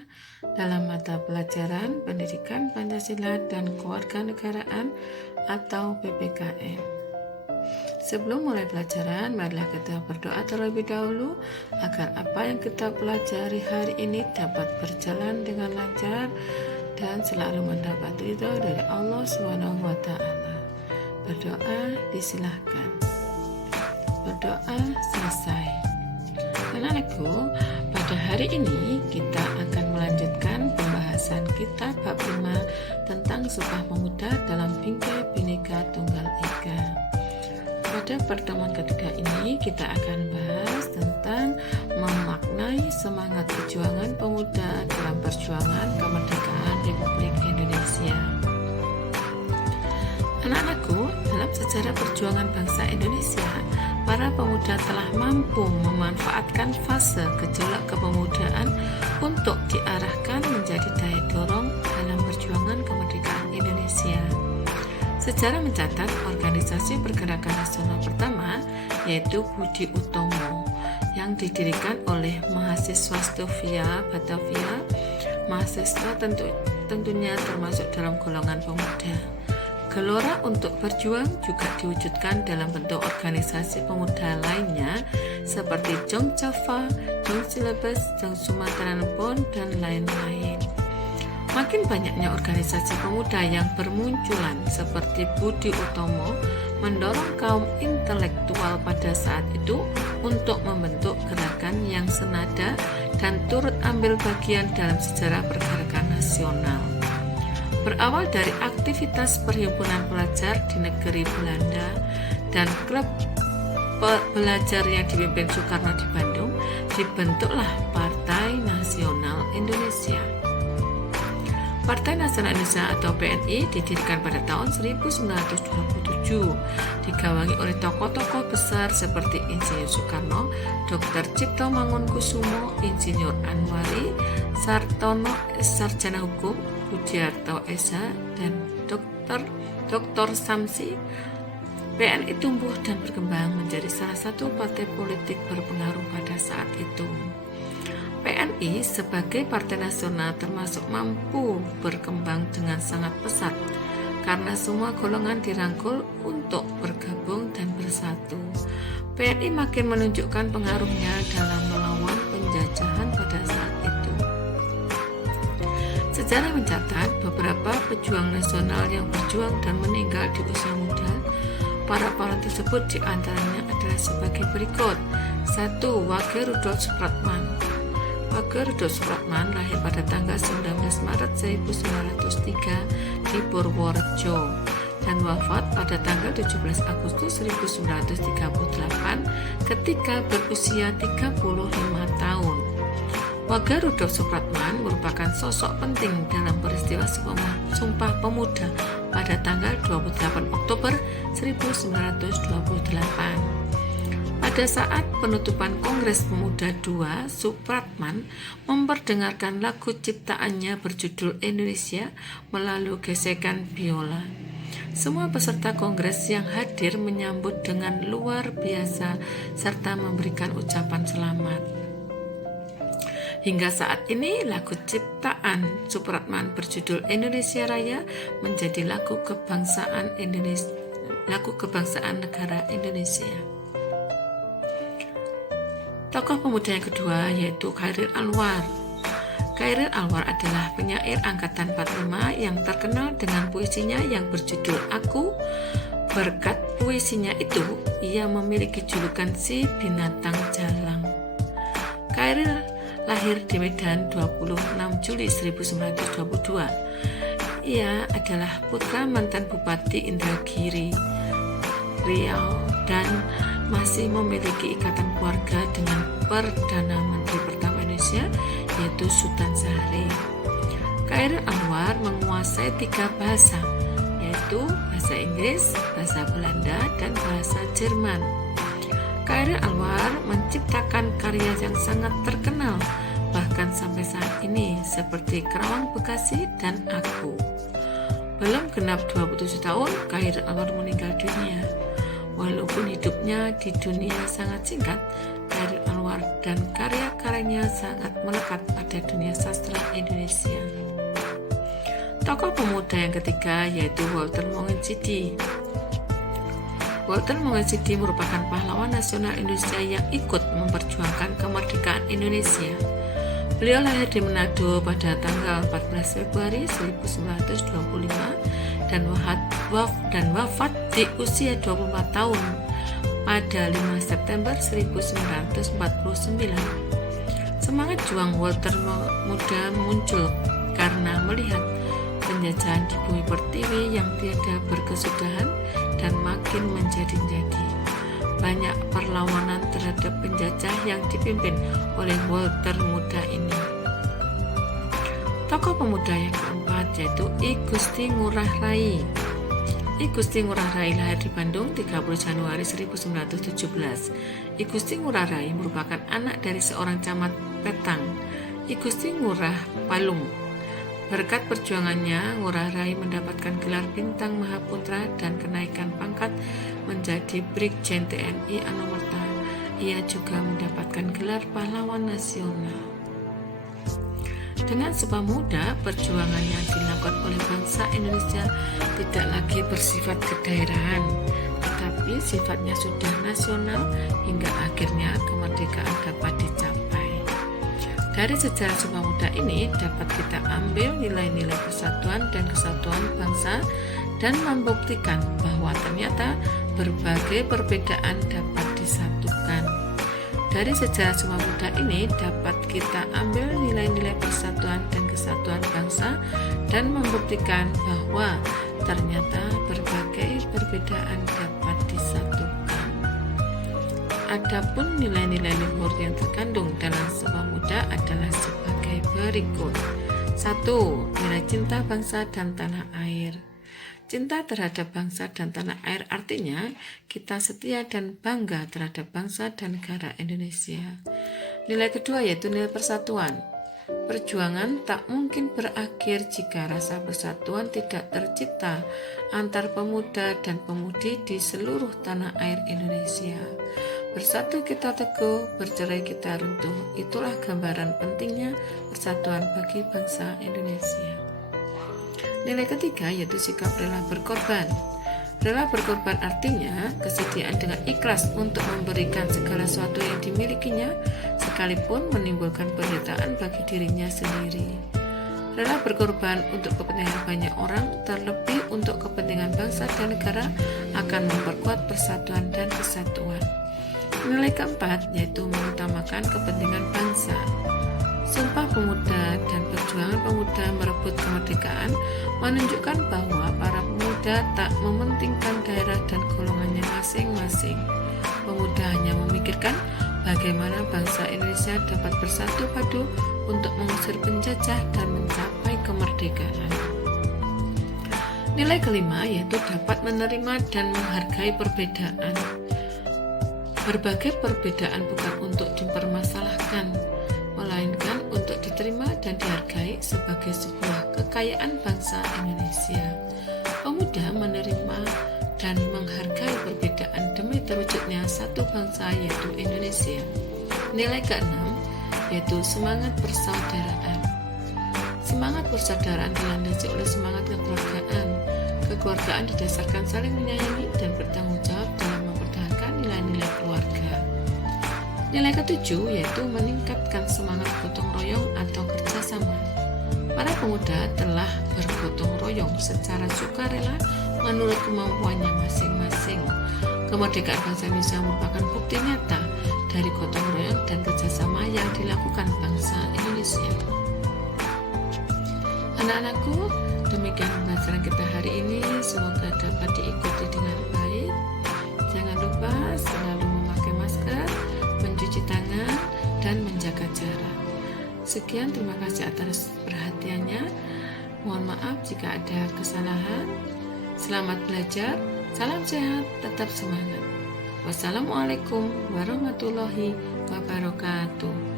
Indonesia dalam mata pelajaran Pendidikan Pancasila dan Kewarganegaraan atau PPKN. Sebelum mulai pelajaran, marilah kita berdoa terlebih dahulu agar apa yang kita pelajari hari ini dapat berjalan dengan lancar dan selalu mendapat ridho dari Allah SWT. Berdoa disilahkan. Berdoa selesai. Anak-anakku, pada hari ini kita akan melanjutkan pembahasan kitab bab 5 tentang Sumpah Pemuda dalam Bingkai Bhinneka Tunggal Ika. Pada pertemuan ketiga ini kita akan bahas tentang memaknai semangat perjuangan pemuda dalam perjuangan kemerdekaan Republik Indonesia. Anak-anakku, dalam sejarah perjuangan bangsa Indonesia, para pemuda telah mampu memanfaatkan fase gejolak kepemudaan untuk diarahkan menjadi daya dorong dalam perjuangan kemerdekaan Indonesia. Sejarah mencatat organisasi pergerakan nasional pertama yaitu Budi Utomo yang didirikan oleh mahasiswa Stovia Batavia. Mahasiswa tentunya termasuk dalam golongan pemuda. Gelora untuk berjuang juga diwujudkan dalam bentuk organisasi pemuda lainnya seperti Jong Java, Jong Silebes, Jong Sumatera Pon, dan lain-lain. Makin banyaknya organisasi pemuda yang bermunculan seperti Budi Utomo mendorong kaum intelektual pada saat itu untuk membentuk gerakan yang senada dan turut ambil bagian dalam sejarah pergerakan nasional. Berawal dari aktivitas perhimpunan pelajar di negeri Belanda dan klub belajar yang dipimpin Soekarno di Bandung, dibentuklah Partai Nasional Indonesia. Partai Nasional Indonesia atau PNI didirikan pada tahun 1927, digawangi oleh tokoh-tokoh besar seperti Insinyur Soekarno, Dr. Cipto Mangunkusumo, Insinyur Anwari, Sartono Sarjana Hukum, Budiarto Esa, dan Dr. Samsi. PNI tumbuh dan berkembang menjadi salah satu partai politik berpengaruh pada saat itu. PNI sebagai partai nasional termasuk mampu berkembang dengan sangat pesat karena semua golongan dirangkul untuk bergabung dan bersatu. PNI makin menunjukkan pengaruhnya dalam melawan penjajahan pada saat itu. Sejarah mencatat beberapa pejuang nasional yang berjuang dan meninggal di usia muda. Para pahlawan tersebut diantaranya adalah sebagai berikut. 1. Wage Rudolf Supratman. Wage Rudolf Supratman lahir pada tanggal 19 Maret 1903 di Purworejo dan wafat pada tanggal 17 Agustus 1938 ketika berusia 35 tahun. Wage Rudolf Supratman merupakan sosok penting dalam peristiwa Sumpah Pemuda pada tanggal 28 Oktober 1928. Pada saat penutupan Kongres Pemuda II, Supratman memperdengarkan lagu ciptaannya berjudul Indonesia melalui gesekan biola. Semua peserta kongres yang hadir menyambut dengan luar biasa serta memberikan ucapan selamat. Hingga saat ini, lagu ciptaan Supratman berjudul Indonesia Raya menjadi lagu kebangsaan negara Indonesia. Tokoh pemuda yang kedua yaitu Chairil Anwar. Chairil Anwar adalah penyair angkatan 45 yang terkenal dengan puisinya yang berjudul Aku. Berkat puisinya itu, ia memiliki julukan si binatang jalang. Chairil lahir di Medan 26 Juli 1922. Ia adalah putra mantan Bupati Indragiri, Riau, dan masih memiliki ikatan keluarga dengan Perdana Menteri pertama Indonesia yaitu Sultan Syahrir. Chairil Anwar menguasai 3 bahasa yaitu bahasa Inggris, bahasa Belanda, dan bahasa Jerman. Chairil Anwar menciptakan karya yang sangat terkenal bahkan sampai saat ini seperti Kerawang Bekasi dan Aku. Belum genap 27 tahun, Chairil Anwar meninggal dunia. Walaupun hidupnya di dunia sangat singkat, Chairil Anwar dan karya-karyanya sangat melekat pada dunia sastra Indonesia. Tokoh pemuda yang ketiga yaitu Walter Monginsidi. Walter Monginsidi merupakan pahlawan nasional Indonesia yang ikut memperjuangkan kemerdekaan Indonesia. Beliau lahir di Manado pada tanggal 14 Februari 1925 dan wafat di usia 24 tahun pada 5 September 1949. Semangat juang Walter muda muncul karena melihat penjajahan di bumi pertiwi yang tiada berkesudahan dan makin menjadi-jadi. Banyak perlawanan terhadap penjajah yang dipimpin oleh Walter muda ini. Tokoh pemuda yang keempat yaitu I Gusti Ngurah Rai. I Gusti Ngurah Rai lahir di Bandung 30 Januari 1917. I Gusti Ngurah Rai merupakan anak dari seorang camat Petang, I Gusti Ngurah Palung. Berkat perjuangannya, Ngurah Rai mendapatkan gelar Bintang Mahaputra dan kenaikan pangkat menjadi Brigjen TNI Anumerta. Ia juga mendapatkan gelar Pahlawan Nasional. Dengan Sumpah Muda, perjuangan yang dilakukan oleh bangsa Indonesia tidak lagi bersifat kedaerahan, tetapi sifatnya sudah nasional hingga akhirnya kemerdekaan dapat dicapai. Dari sejarah Sumpah Muda ini dapat kita ambil nilai-nilai persatuan dan kesatuan bangsa dan membuktikan bahwa ternyata berbagai perbedaan dapat disatukan. Dari sejarah Sumpah Muda ini dapat kita ambil nilai-nilai persatuan dan kesatuan bangsa dan membuktikan bahwa ternyata berbagai perbedaan dapat disatukan. Adapun nilai-nilai luhur yang terkandung dalam Sumpah Muda adalah sebagai berikut. 1. Nilai cinta bangsa dan tanah air. Cinta terhadap bangsa dan tanah air artinya kita setia dan bangga terhadap bangsa dan negara Indonesia. Nilai kedua yaitu nilai persatuan. Perjuangan tak mungkin berakhir jika rasa persatuan tidak tercipta antar pemuda dan pemudi di seluruh tanah air Indonesia. Bersatu kita teguh, bercerai kita runtuh. Itulah gambaran pentingnya persatuan bagi bangsa Indonesia. Nilai ketiga yaitu sikap rela berkorban. Rela berkorban artinya kesediaan dengan ikhlas untuk memberikan segala sesuatu yang dimilikinya, sekalipun menimbulkan penderitaan bagi dirinya sendiri. Rela berkorban untuk kepentingan banyak orang, terlebih untuk kepentingan bangsa dan negara, akan memperkuat persatuan dan kesatuan. Nilai keempat yaitu mengutamakan kepentingan bangsa. Sumpah Pemuda dan perjuangan pemuda merebut kemerdekaan menunjukkan bahwa para pemuda tak mementingkan daerah dan golongannya masing-masing. Pemuda hanya memikirkan bagaimana bangsa Indonesia dapat bersatu padu untuk mengusir penjajah dan mencapai kemerdekaan. Nilai kelima yaitu dapat menerima dan menghargai perbedaan. Berbagai perbedaan bukan untuk dipermasalahkan, melainkan untuk diterima dan dihargai sebagai sebuah kekayaan bangsa Indonesia. Pemuda menerima dan menghargai perbedaan demi terwujudnya satu bangsa yaitu Indonesia. Nilai keenam yaitu semangat persaudaraan. Semangat persaudaraan dilandasi oleh semangat kekeluargaan. Kekeluargaan didasarkan saling menyayangi dan bertanggung jawab dalam mempertahankan nilai-nilai keluarga. Nilai ketujuh yaitu meningkatkan semangat gotong royong atau kerjasama. Para pemuda telah bergotong royong secara sukarela menurut kemampuannya masing-masing. Kemerdekaan bangsa Indonesia merupakan bukti nyata dari gotong royong dan kerjasama yang dilakukan bangsa Indonesia. Anak-anakku, demikian pembelajaran kita hari ini. Semoga dapat diikuti dengan baik. Jangan lupa selalu memakai masker, mencuci tangan, dan menjaga jarak. Sekian, terima kasih atas perhatiannya. Mohon maaf jika ada kesalahan. Selamat belajar, salam sehat, tetap semangat. Wassalamualaikum warahmatullahi wabarakatuh.